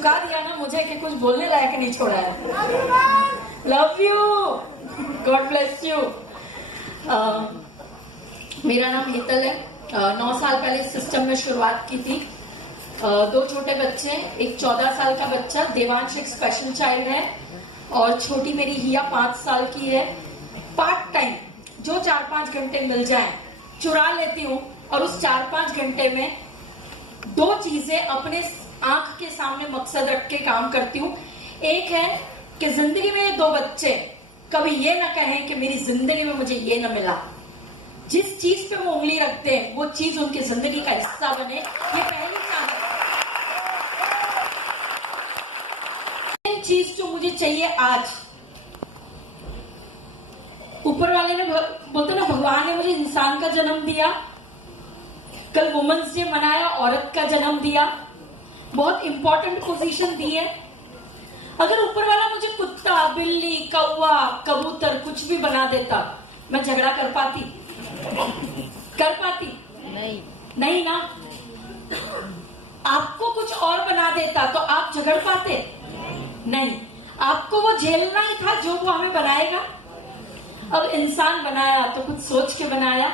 झुका दिया ना मुझे कि कुछ बोलने लायक नहीं छोड़ा है। Love you, God bless you. मेरा नाम हीतल है। 9 साल पहले इस सिस्टम में शुरुआत की थी। 2 छोटे बच्चे, एक 14 साल का बच्चा देवांश, एक स्पेशल चाइल्ड है, और छोटी मेरी हिया 5 साल की है। पार्ट टाइम जो 4-5 घंटे मिल जाए चुरा लेती हूँ, और उस 4-5 घंटे में 2 चीजें अपने आंख के सामने मकसद रख के काम करती हूँ। एक है कि जिंदगी में 2 बच्चे कभी ये ना कहें कि मेरी जिंदगी में मुझे ये ना मिला। जिस चीज पे वो उंगली रखते हैं वो चीज उनकी जिंदगी का हिस्सा बने, ये पहली चाहत है। चीज जो मुझे चाहिए आज, ऊपर वाले ने बोलते ना, भगवान ने मुझे इंसान का जन्म दिया, कल वुमेन्स डे मनाया, औरत का जन्म दिया, बहुत इंपॉर्टेंट पोजीशन दी है। अगर ऊपर वाला मुझे कुत्ता, बिल्ली, कौवा, कबूतर कुछ भी बना देता, मैं झगड़ा कर पाती? नहीं ना। आपको कुछ और बना देता तो आप झगड़ पाते? नहीं। आपको वो झेलना ही था जो वो हमें बनाएगा। अब इंसान बनाया तो कुछ सोच के बनाया,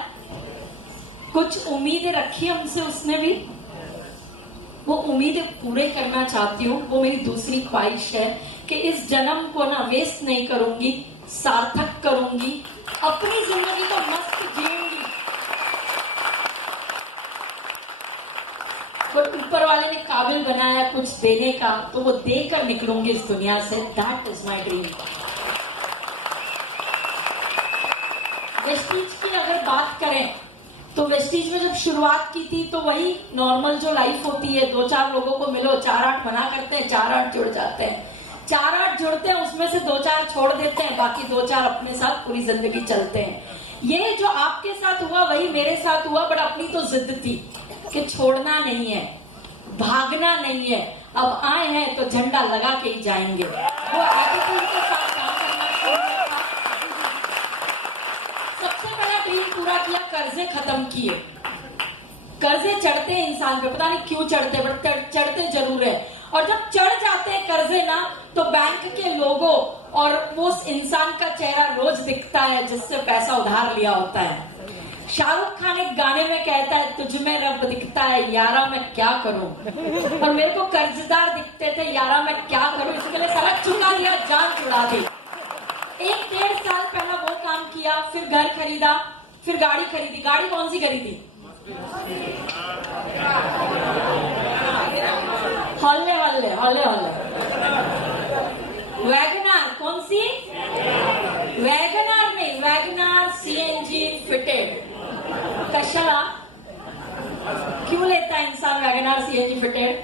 कुछ उम्मीदें रखी हमसे उसने भी, वो उम्मीदें पूरे करना चाहती हूँ। वो मेरी दूसरी ख्वाहिश है कि इस जन्म को ना वेस्ट नहीं करूंगी, सार्थक करूंगी, अपनी जिंदगी को मस्त जीऊंगी। और ऊपर वाले ने काबिल बनाया कुछ देने का, तो वो देकर निकलूंगी इस दुनिया से। That is my dream. Vestige की अगर बात करें तो वेस्टीज में जब शुरुआत की थी तो वही नॉर्मल जो लाइफ होती है, 2-4 लोगों को मिलो, 4-8 मना करते हैं, 4-8 जुड़ जाते हैं, 4-8 जुड़ते हैं, उसमें से 2-4 छोड़ देते हैं, बाकी 2-4 अपने साथ पूरी जिंदगी चलते हैं। ये जो आपके साथ हुआ वही मेरे साथ हुआ, बट अपनी तो जिद थी कि छोड़ना नहीं है, भागना नहीं है, अब आए हैं तो झंडा लगा के ही जाएंगे। वो एटीट्यूड के साथ काम करना शुरू किया। सबसे पहला ड्रीम पूरा किया, कर्जे खत्म किए। कर्जे चढ़ते हैं इंसान पे, पता नहीं क्यों चढ़ते, बट चढ़ते जरूर है। और जब चढ़ जाते हैं कर्जे ना, तो बैंक के लोगों और वो इंसान का चेहरा रोज दिखता है जिससे पैसा उधार लिया होता है। शाहरुख खान एक गाने में कहता है, तुझ में रब दिखता है यारा मैं क्या करूं, और मेरे को कर्जदार दिखते थे यारा मैं क्या करूं, इसके लिए सारा चुका दिया, जान छुड़ा दी। 1-1.5 साल पहला वो काम किया, फिर घर खरीदा, फिर गाड़ी खरीदी। गाड़ी कौन सी खरीदी? हौले वैगनार। कौन सी? वैगनार नहीं, वैगनार CNG फिटेड। कशला क्यों लेता है इंसान वैगनार CNG फिटेड?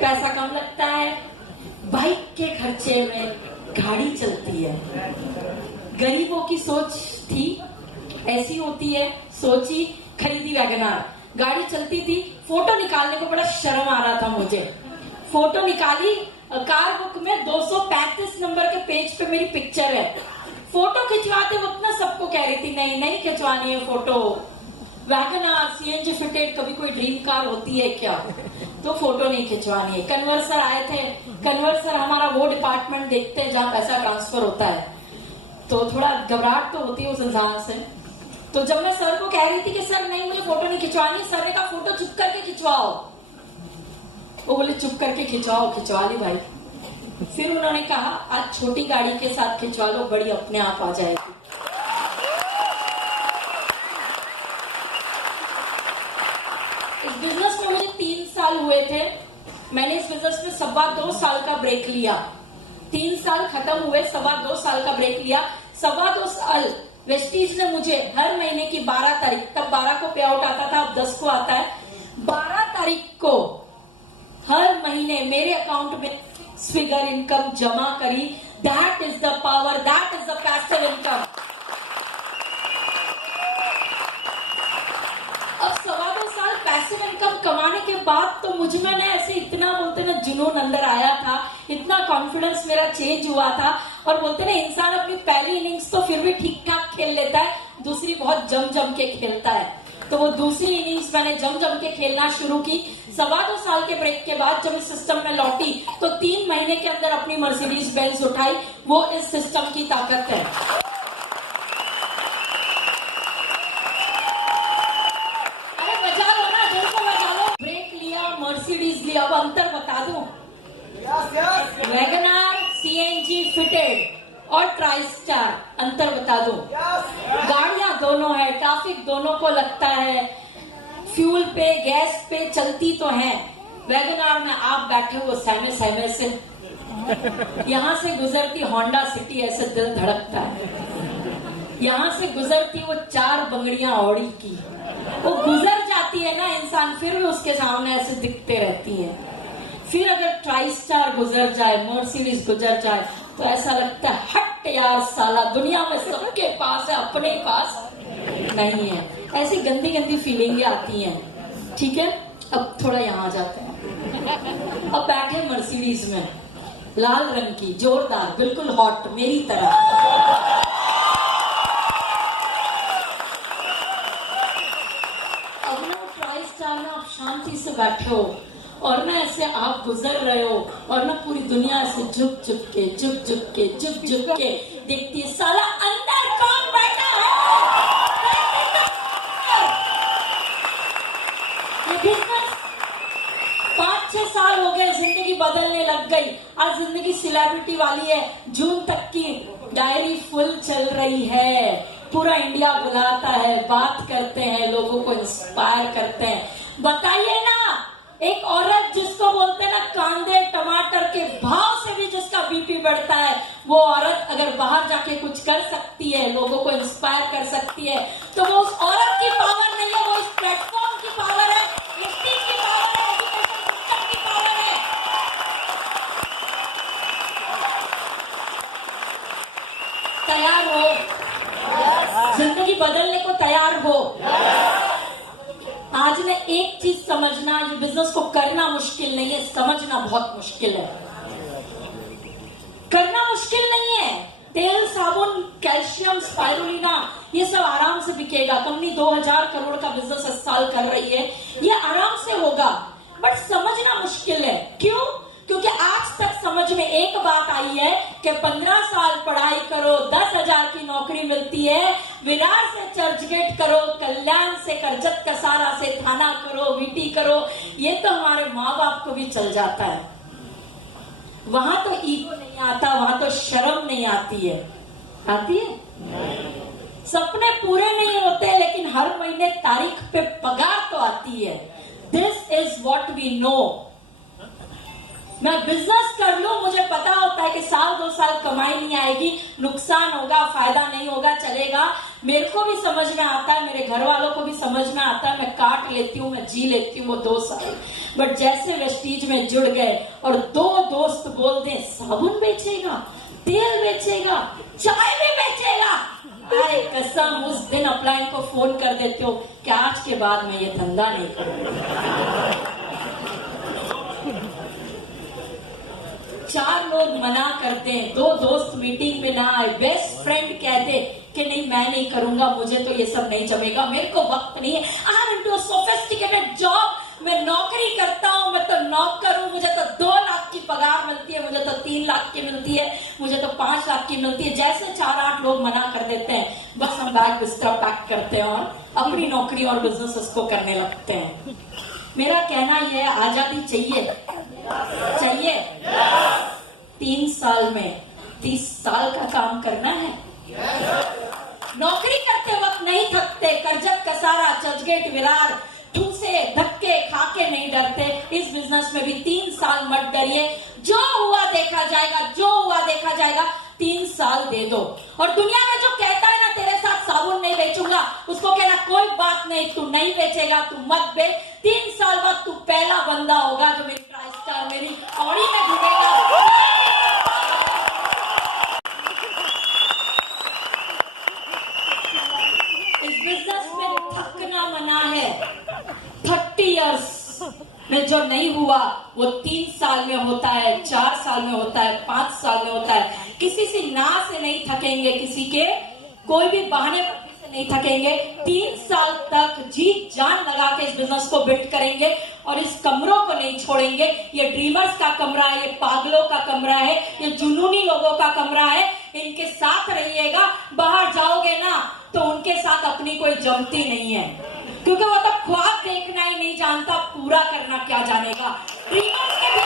पैसा कम लगता है, बाइक के खर्चे में गाड़ी चलती है। गरीबों की सोच थी, ऐसी होती है, सोची, खरीदी वैगनार। गाड़ी चलती थी, फोटो निकालने को बड़ा शर्म आ रहा था मुझे। फोटो निकाली, कार बुक में 235 नंबर के पेज पे मेरी पिक्चर है। फोटो खिंचवाते वक्त ना सबको कह रही थी नहीं खिंचवानी है फोटो, वैगनार CNG फिटेड, कभी कोई ड्रीम कार होती है क्या, तो फोटो नहीं खिंचवानी है। कन्वर्सर आए थे, कन्वर्सर हमारा वो डिपार्टमेंट देखते हैं जहां पैसा ट्रांसफर होता है, तो थोड़ा घबराहट तो होती है उस इंसान से। तो जब मैं सर को कह रही थी कि सर नहीं मुझे फोटो नहीं खिंचवानी, सर ने कहा फोटो चुप करके खिंचवाओ। वो बोले चुप करके खिंचवाओ, खिंचवा ली भाई। फिर उन्होंने कहा आज छोटी गाड़ी के साथ खिंचवा लो, बड़ी अपने आप आ जाएगी। इस बिजनेस में मुझे 3 साल हुए थे। मैंने इस बिजनेस में 2.25 साल का ब्रेक लिया। 3 साल खत्म हुए, 2.25 साल का ब्रेक लिया। 2.25 साल वेस्टीज ने मुझे हर महीने की 12 तारीख, तब 12 को पे आउट आता था, अब 10 को आता है, 12 तारीख को हर महीने मेरे अकाउंट में फिगर इनकम जमा करी। That is the power, that is the passive income. अब 2.25 साल पैसिव इनकम कमाने के बाद तो मुझ में ना ऐसे इतना बोलते ना जुनून अंदर आया था, इतना कॉन्फिडेंस मेरा चेंज हुआ था। और बोलते ना इंसान अपनी पहली इनिंग्स तो फिर भी ठीक ठाक खेल लेता है, दूसरी बहुत जम के खेलता है। तो वो दूसरी इनिंग्स मैंने जम जम के खेलना शुरू की। 2.25 साल के ब्रेक के बाद जब इस सिस्टम में लौटी तो 3 महीने के अंदर अपनी मर्सिडीज बेंज उठाई। वो इस सिस्टम की ताकत है। अरे बजा लो ना, दिल को बजा लो। ब्रेक लिया, मर्सिडीज लिया, अब अंतर बता दूं। वैगनआर सीएनजी फिटेड और ट्राइस्टार, अंतर बता दो। गाड़ियां दोनों है, ट्रैफिक दोनों को लगता है, फ्यूल पे गैस पे चलती तो है। वैगनआर में आप बैठे हो सहमे सहमे से, यहां से गुजरती होंडा सिटी ऐसे दिल धड़कता है। यहां से गुजरती वो 4 बंगड़ियां औड़ी की, वो गुजर जाती है ना इंसान, फिर भी उसके सामने ऐसे दिखते रहती है। फिर अगर ट्राइस्टार गुजर जाए, मर्सिडीज गुजर जाए तो ऐसा लगता है हट यार साला, दुनिया में सबके पास है, अपने पास नहीं है। ऐसी गंदी गंदी फीलिंगें आती हैं। ठीक है, अब थोड़ा यहाँ आ जाते हैं। अब बैठे मर्सिडीज में, लाल रंग की, जोरदार, बिल्कुल हॉट, मेरी तरह। अब ना ट्राइस्टार में आप शांति से बैठे हो और ना ऐसे आप गुजर रहे हो और ना पूरी दुनिया से झुक झुक के देखती है, साला अंदर कौन बैठा है। ये बिजनेस 5-6 साल हो गए, जिंदगी बदलने लग गई। आज जिंदगी सेलिब्रिटी वाली है। जून तक की डायरी फुल चल रही है, पूरा इंडिया बुलाता है, बात करते हैं, लोगों को इंस्पायर करते हैं। बताइए ना, एक औरत जिसको बोलते हैं ना कांदे टमाटर के भाव से भी जिसका बीपी बढ़ता है, वो औरत अगर बाहर जाके कुछ कर सकती है, लोगों को इंस्पायर कर सकती है, तो वो उस औरत की पावर नहीं है, वो इस प्लेटफॉर्म की पावर है, इस चीज की पावर है, एजुकेशन सिस्टम की पावर है। तैयार हो, जिंदगी बदलने को तैयार हो। आज ने एक चीज समझना, ये बिजनेस को करना मुश्किल नहीं है, समझना बहुत मुश्किल है। करना मुश्किल नहीं है। तेल, साबुन, कैल्शियम, स्पाइरुलिना, ये सब आराम से बिकेगा। कंपनी 2000 करोड़ का बिजनेस इस साल कर रही है, ये आराम से होगा, बट समझना मुश्किल है। क्यों? क्योंकि आज तक समझ में एक बात आई है कि 15 साल पढ़ाई करो, 10,000 की नौकरी मिलती है, विरार से चर्चगेट करो, कल्याण से करजत कसारा से थाना करो, वीटी करो, ये तो हमारे माँ बाप को भी चल जाता है। वहां तो ईगो नहीं आता, वहां तो शर्म नहीं आती है। आती है? सपने पूरे नहीं होते, लेकिन हर महीने तारीख पे पगार तो आती है। This is what we know. मैं बिजनेस कर लूं, मुझे पता होता है कि 1-2 साल कमाई नहीं आएगी, नुकसान होगा, फायदा नहीं होगा, चलेगा। मेरे को भी समझ में आता है, मेरे घर वालों को भी समझ में आता है, मैं काट लेती हूँ, मैं जी लेती हूँ वो 2 साल। बट जैसे वेस्टीज में जुड़ गए और 2 दोस्त बोल दें साबुन बेचेगा, तेल बेचेगा, चाय भी बेचेगा, अरे कसम उस दिन अपलाइन को फोन कर देते हो कि आज के बाद मैं ये धंधा नहीं करूंगा। 4 लोग मना करते हैं, 2 दोस्त मीटिंग में ना आए, बेस्ट फ्रेंड कहते कि नहीं मैं नहीं करूंगा, मुझे तो ये सब नहीं जमेगा, मेरे को वक्त नहीं है। I am into a sophisticated job, मैं नौकरी करता हूं, मैं तो नौकर हूं, मुझे तो 2 लाख की पगार मिलती है, मुझे तो 3 लाख की मिलती है, मुझे तो 5 लाख की मिलती है। जैसे 4-8 लोग मना कर देते हैं, बस हम बैग बिस्तर पैक करते हैं और अपनी नौकरी और बिजनेस उसको करने लगते हैं। मेरा कहना यह है, आजादी चाहिए, चाहिए। 3 साल में 30 साल का काम करना है। नौकरी करते वक्त नहीं थकते, करजत कसारा, चर्चगेट, विरार, ठूसे धक्के खा के नहीं डरते। इस बिजनेस में भी 3 साल मत डरिए, जो हुआ देखा जाएगा, जो हुआ देखा जाएगा। 3 साल दे दो। और दुनिया में जो कहता है ना तेरे साथ साबुन नहीं बेचूंगा, उसको कहना कोई बात नहीं, तू नहीं बेचेगा, तू मत बेच। 3 साल बाद तू पहला बंदा होगा जो मेरी ट्राइस्टार, मेरी ऑडी में घूमेगा। इस बिजनेस में थकना मना है। 30 इयर्स में जो नहीं हुआ वो 3 साल में होता है, 4 साल में होता है, 5 साल में होता है। किसी से ना से नहीं थकेंगे, किसी के कोई भी बहाने से नहीं थकेंगे, 3 साल तक जी जान लगा के इस बिजनेस को बिल्ड करेंगे और इस कमरों को नहीं छोड़ेंगे। ये ड्रीमर्स का कमरा है, ये पागलों का कमरा है, ये जुनूनी लोगों का कमरा है। इनके साथ रहिएगा, बाहर जाओगे ना तो उनके साथ अपनी कोई जमती नहीं है, क्योंकि वो तो ख्वाब देखना ही नहीं जानता, पूरा करना क्या जानेगा। ड्रीमर्स के